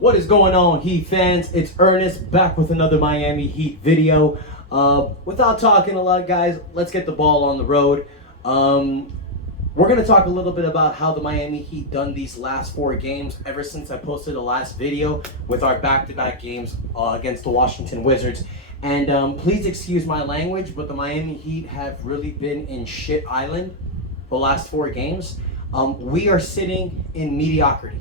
What is going on, Heat fans? It's Ernest back with another Miami Heat video. Without talking a lot, guys, let's get the ball on the road. We're going to talk a little bit about how the Miami Heat done these last 4 games ever since I posted the last video with our back-to-back games against the Washington Wizards. And please excuse my language, but the Miami Heat have really been in shit island the last 4 games. We are sitting in mediocrity,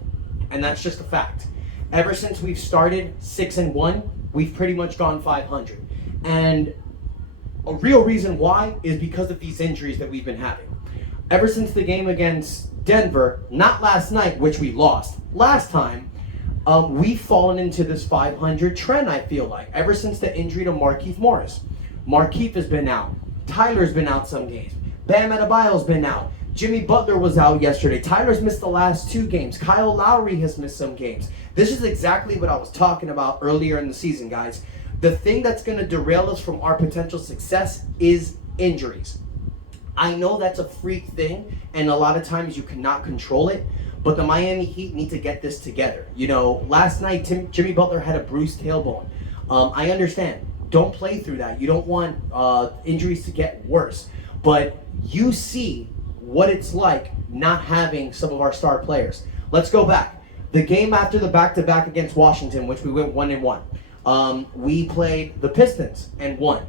and that's just a fact. Ever since we've started 6-1, we've pretty much gone 500. And a real reason why is because of these injuries that we've been having. Ever since the game against Denver, not last night, which we lost, last time, we've fallen into this 500 trend, I feel like, ever since the injury to Markieff Morris. Markieff has been out. Tyler's been out some games. Bam Adebayo's been out. Jimmy Butler was out yesterday. Tyler's missed the last 2 games. Kyle Lowry has missed some games. This is exactly what I was talking about earlier in the season, guys. The thing that's going to derail us from our potential success is injuries. I know that's a freak thing, and a lot of times you cannot control it, but the Miami Heat need to get this together. You know, last night, Jimmy Butler had a bruised tailbone. I understand. Don't play through that. You don't want injuries to get worse. But you see what it's like not having some of our star players. Let's go back. The game after the back-to-back against Washington, which we went 1-1, we played the Pistons and won.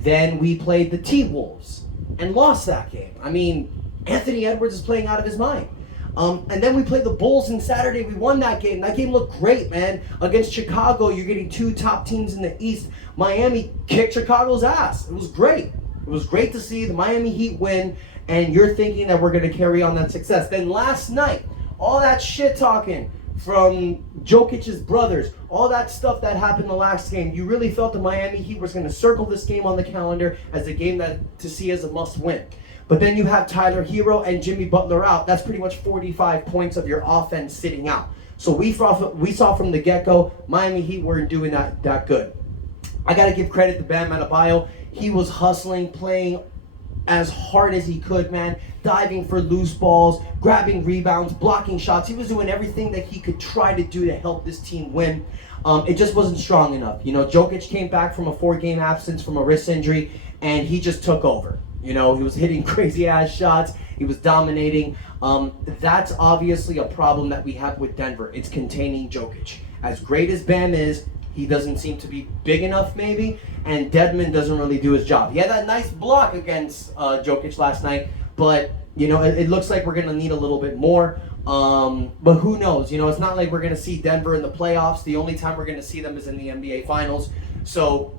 Then we played the T-Wolves and lost that game. I mean, Anthony Edwards is playing out of his mind. And then we played the Bulls on Saturday. We won that game. That game looked great, man. Against Chicago, you're getting 2 top teams in the East. Miami kicked Chicago's ass. It was great. It was great to see the Miami Heat win, and you're thinking that we're going to carry on that success. Then last night, all that shit talking from Jokic's brothers, all that stuff that happened the last game, you really felt the Miami Heat was going to circle this game on the calendar as a game that to see as a must-win. But then you have Tyler Hero and Jimmy Butler out. That's pretty much 45 points of your offense sitting out. So we saw from the get-go, Miami Heat weren't doing that good. I got to give credit to Bam Adebayo. He was hustling, playing as hard as he could, man. Diving for loose balls, grabbing rebounds, blocking shots. He was doing everything that he could try to do to help this team win. It just wasn't strong enough. You know, Jokic came back from a 4-game absence from a wrist injury, and he just took over. You know, he was hitting crazy-ass shots. He was dominating. That's obviously a problem that we have with Denver. It's containing Jokic. As great as Bam is, he doesn't seem to be big enough, maybe, and Dedmon doesn't really do his job. He had that nice block against Jokic last night, but, you know, it looks like we're going to need a little bit more. But who knows? You know, it's not like we're going to see Denver in the playoffs. The only time we're going to see them is in the NBA Finals. So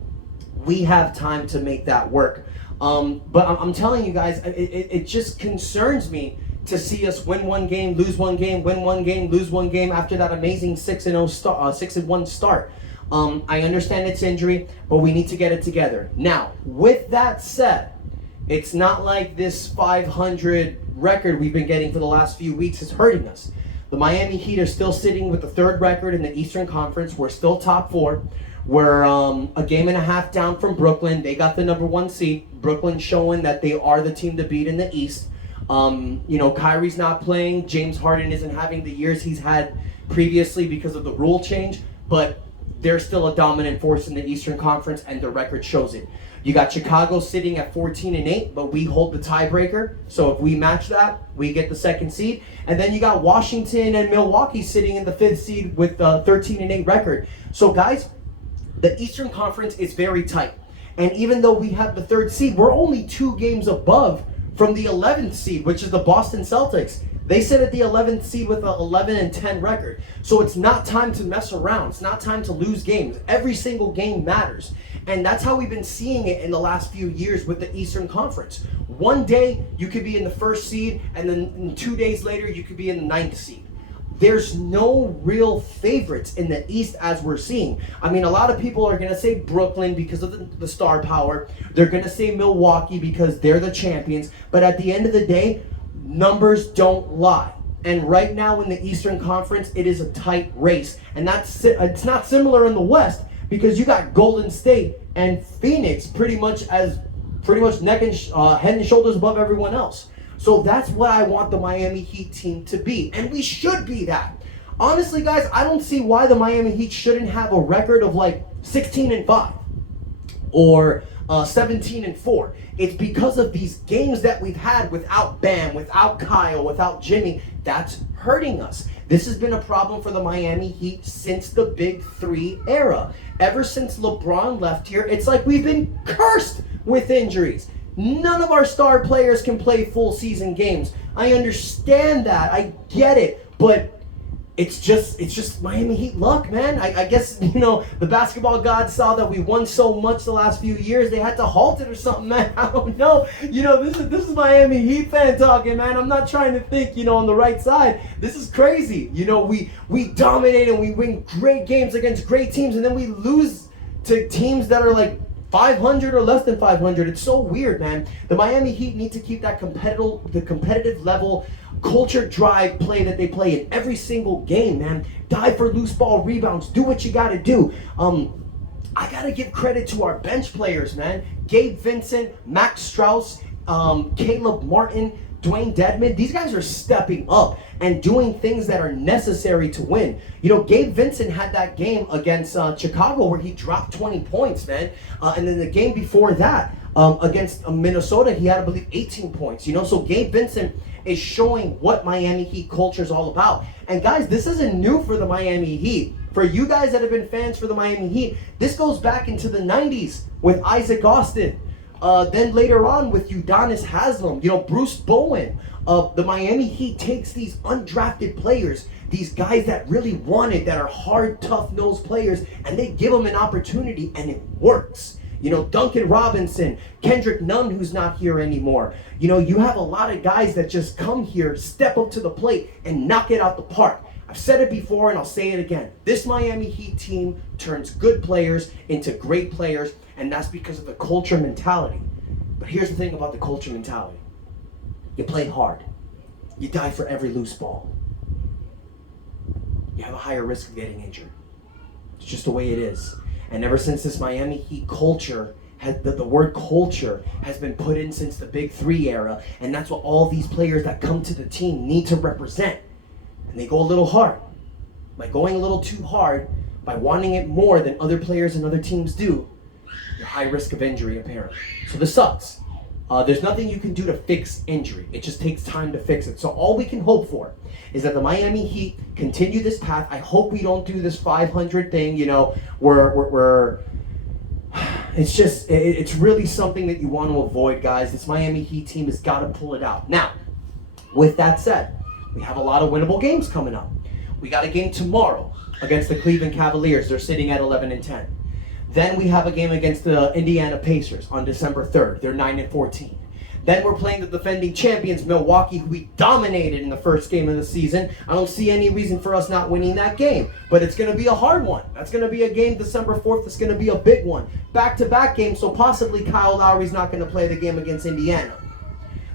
we have time to make that work. But I'm telling you guys, it just concerns me to see us win 1 game, lose 1 game, win 1 game, lose 1 game after that amazing 6-1 start. I understand it's injury, but we need to get it together. Now, with that said, it's not like this 500 record we've been getting for the last few weeks is hurting us. The Miami Heat are still sitting with the 3rd record in the Eastern Conference. We're still top 4. We're a game and a half down from Brooklyn. They got the number 1 seed. Brooklyn showing that they are the team to beat in the East. You know, Kyrie's not playing. James Harden isn't having the years he's had previously because of the rule change, but they're still a dominant force in the Eastern Conference, and the record shows it. You got Chicago sitting at 14-8, but we hold the tiebreaker. So if we match that, we get the 2nd seed. And then you got Washington and Milwaukee sitting in the 5th seed with a 13-8 record. So guys, the Eastern Conference is very tight. And even though we have the 3rd seed, we're only 2 games above from the 11th seed, which is the Boston Celtics. They sit at the 11th seed with an 11-10 record. So it's not time to mess around. It's not time to lose games. Every single game matters. And that's how we've been seeing it in the last few years with the Eastern Conference. One day, you could be in the 1st seed, and then 2 days later, you could be in the 9th seed. There's no real favorites in the East as we're seeing. I mean, a lot of people are going to say Brooklyn because of the star power. They're going to say Milwaukee because they're the champions. But at the end of the day, numbers don't lie. And right now in the Eastern Conference, it is a tight race. And it's not similar in the West because you got Golden State and Phoenix pretty much neck and head and shoulders above everyone else. So that's what I want the Miami Heat team to be. And we should be that. Honestly, guys, I don't see why the Miami Heat shouldn't have a record of like 16-5 or 17-4. It's because of these games that we've had without Bam, without Kyle, without Jimmy, that's hurting us. This has been a problem for the Miami Heat since the Big Three era. Ever since LeBron left here, it's like we've been cursed with injuries. None of our star players can play full season games. I understand that. I get it. But it's just Miami Heat luck, man. I guess, the basketball gods saw that we won so much the last few years, they had to halt it or something, man. I don't know. This is Miami Heat fan talking, man. I'm not trying to think, on the right side. This is crazy. We dominate and we win great games against great teams, and then we lose to teams that are like 500 or less than 500. It's so weird, man. The Miami Heat need to keep that competitive level, culture drive play that they play in every single game, man. Dive for loose ball rebounds. Do what you got to do. I got to give credit to our bench players, man. Gabe Vincent, Max Strus, Caleb Martin, Dwayne Dedmon. These guys are stepping up and doing things that are necessary to win. Gabe Vincent had that game against Chicago where he dropped 20 points, man. And then the game before that, against Minnesota, he had, I believe, 18 points. So Gabe Vincent is showing what Miami Heat culture is all about. And guys, this isn't new for the Miami Heat. For you guys that have been fans for the Miami Heat, this goes back into the 90s with Isaac Austin. Then later on with Udonis Haslem, Bruce Bowen. The Miami Heat takes these undrafted players, these guys that really want it, that are hard, tough-nosed players, and they give them an opportunity, and it works. Duncan Robinson, Kendrick Nunn, who's not here anymore. You have a lot of guys that just come here, step up to the plate, and knock it out the park. I've said it before, and I'll say it again. This Miami Heat team turns good players into great players, and that's because of the culture mentality. But here's the thing about the culture mentality. You play hard. You die for every loose ball. You have a higher risk of getting injured. It's just the way it is. And ever since this Miami Heat culture, the word culture has been put in since the Big Three era, and that's what all these players that come to the team need to represent. And they go a little hard. By going a little too hard, by wanting it more than other players and other teams do, you're high risk of injury, apparently. So this sucks. There's nothing you can do to fix injury. It just takes time to fix it. So all we can hope for is that the Miami Heat continue this path. I hope we don't do this 500 thing, where it's really something that you want to avoid, guys. This Miami Heat team has got to pull it out. Now, with that said, we have a lot of winnable games coming up. We got a game tomorrow against the Cleveland Cavaliers. They're sitting at 11-10. Then we have a game against the Indiana Pacers on December 3rd. They're 9-14. Then we're playing the defending champions, Milwaukee, who we dominated in the first game of the season. I don't see any reason for us not winning that game, but it's going to be a hard one. That's going to be a game December 4th. It's going to be a big one. Back-to-back games, so possibly Kyle Lowry's not going to play the game against Indiana.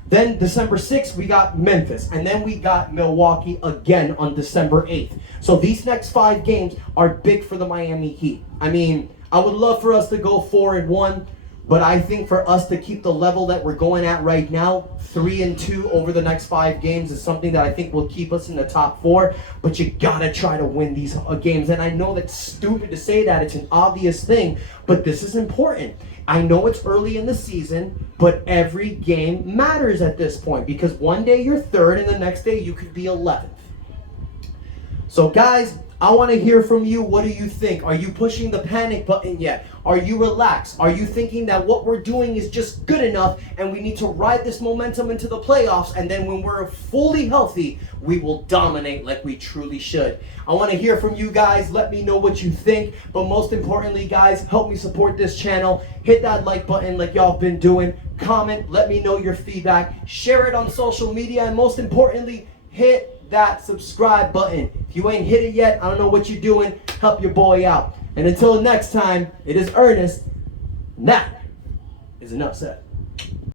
Then December 6th, we got Memphis, and then we got Milwaukee again on December 8th. So these next 5 games are big for the Miami Heat. I mean, I would love for us to go 4-1, but I think for us to keep the level that we're going at right now, 3-2 over the next 5 games is something that I think will keep us in the top 4. But you gotta try to win these games. And I know that's stupid to say that, it's an obvious thing, but this is important. I know it's early in the season, but every game matters at this point, because one day you're 3rd and the next day you could be 11th. So guys, I want to hear from you. What do you think? Are you pushing the panic button yet? Are you relaxed? Are you thinking that what we're doing is just good enough and we need to ride this momentum into the playoffs, and then when we're fully healthy, we will dominate like we truly should? I want to hear from you guys. Let me know what you think. But most importantly, guys, help me support this channel. Hit that like button like y'all been doing. Comment. Let me know your feedback. Share it on social media. And most importantly, hit that subscribe button. If you ain't hit it yet, I don't know what you're doing. Help your boy out. And until next time, it is Ernest, and that is enough said.